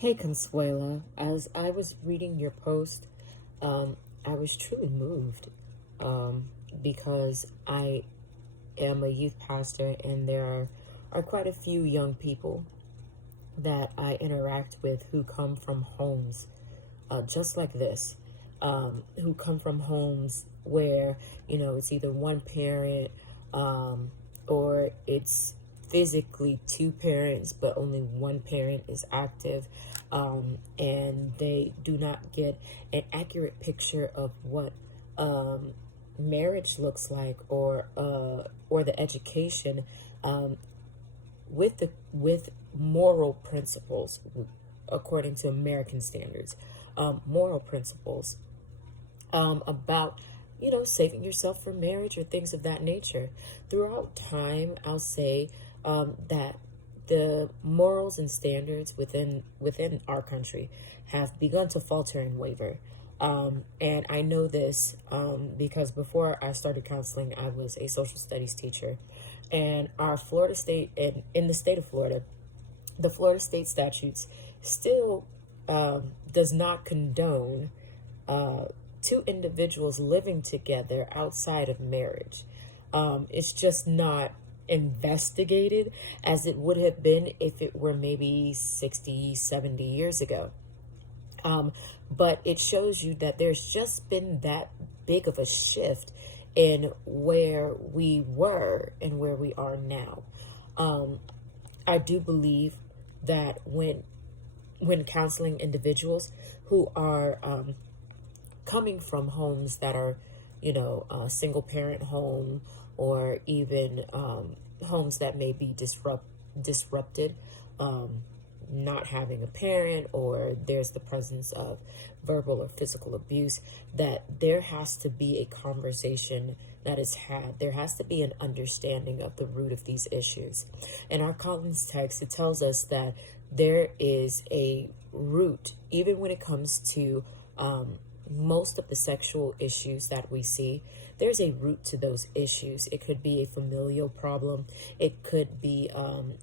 Hey, Consuela. As I was reading your post, I was truly moved because I am a youth pastor, and are quite a few young people that I interact with who come from homes just like this, who come from homes where, it's either one parent or it's physically two parents, but only one parent is active, and they do not get an accurate picture of what marriage looks like, or the education with moral principles according to American standards, moral principles about saving yourself for marriage or things of that nature. Throughout time, I'll say that the morals and standards within our country have begun to falter and waver. And I know this because before I started counseling, I was a social studies teacher. And our Florida state, and in the state of Florida, the Florida state statutes still does not condone two individuals living together outside of marriage. It's just not investigated as it would have been if it were maybe 60, 70 years ago. But it shows you that there's just been that big of a shift in where we were and where we are now. I do believe that when counseling individuals who are coming from homes that are, single parent home, or even homes that may be disrupted, not having a parent, or there's the presence of verbal or physical abuse, that there has to be a conversation that is had. There has to be an understanding of the root of these issues. In our Collins text, it tells us that there is a root, even when it comes to most of the sexual issues that we see. There's a root to those issues. It could be a familial problem. It could be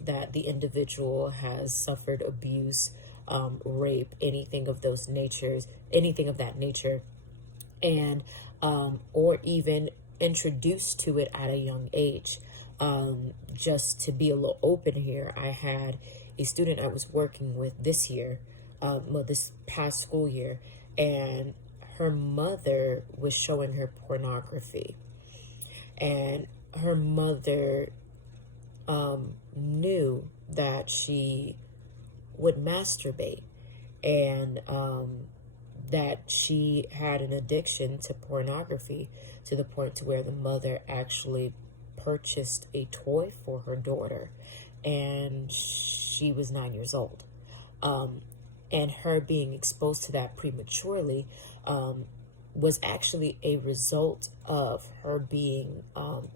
that the individual has suffered abuse, rape, anything of that nature, and or even introduced to it at a young age. Just to be a little open here, I had a student I was working with this year, this past school year, and her mother was showing her pornography, and her mother knew that she would masturbate, and that she had an addiction to pornography, to the point to where the mother actually purchased a toy for her daughter, and she was 9 years old. And her being exposed to that prematurely was actually a result of her being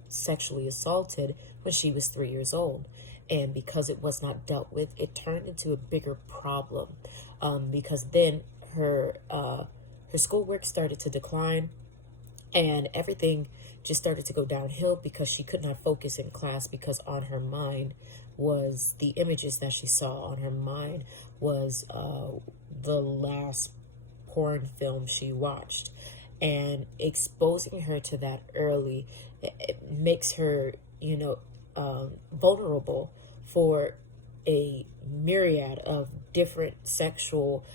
sexually assaulted when she was 3 years old. And because it was not dealt with, it turned into a bigger problem, because then her schoolwork started to decline, and everything just started to go downhill, because she could not focus in class, because on her mind was the images that she saw. On her mind was the last porn film she watched. And exposing her to that early, it makes her, vulnerable for a myriad of different sexual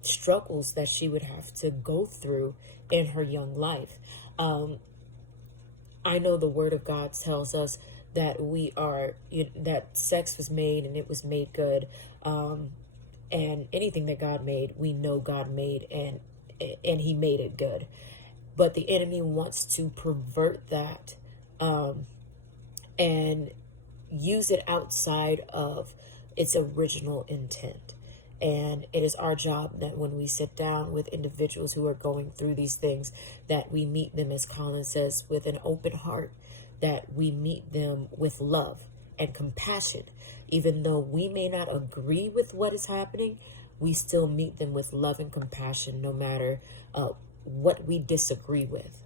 struggles that she would have to go through in her young life. I know the Word of God tells us that that sex was made, and it was made good. And anything that God made, we know God made, and He made it good. But the enemy wants to pervert that, and use it outside of its original intent. And it is our job that when we sit down with individuals who are going through these things, that we meet them, as Colin says, with an open heart, that we meet them with love and compassion. Even though we may not agree with what is happening, we still meet them with love and compassion, no matter what we disagree with.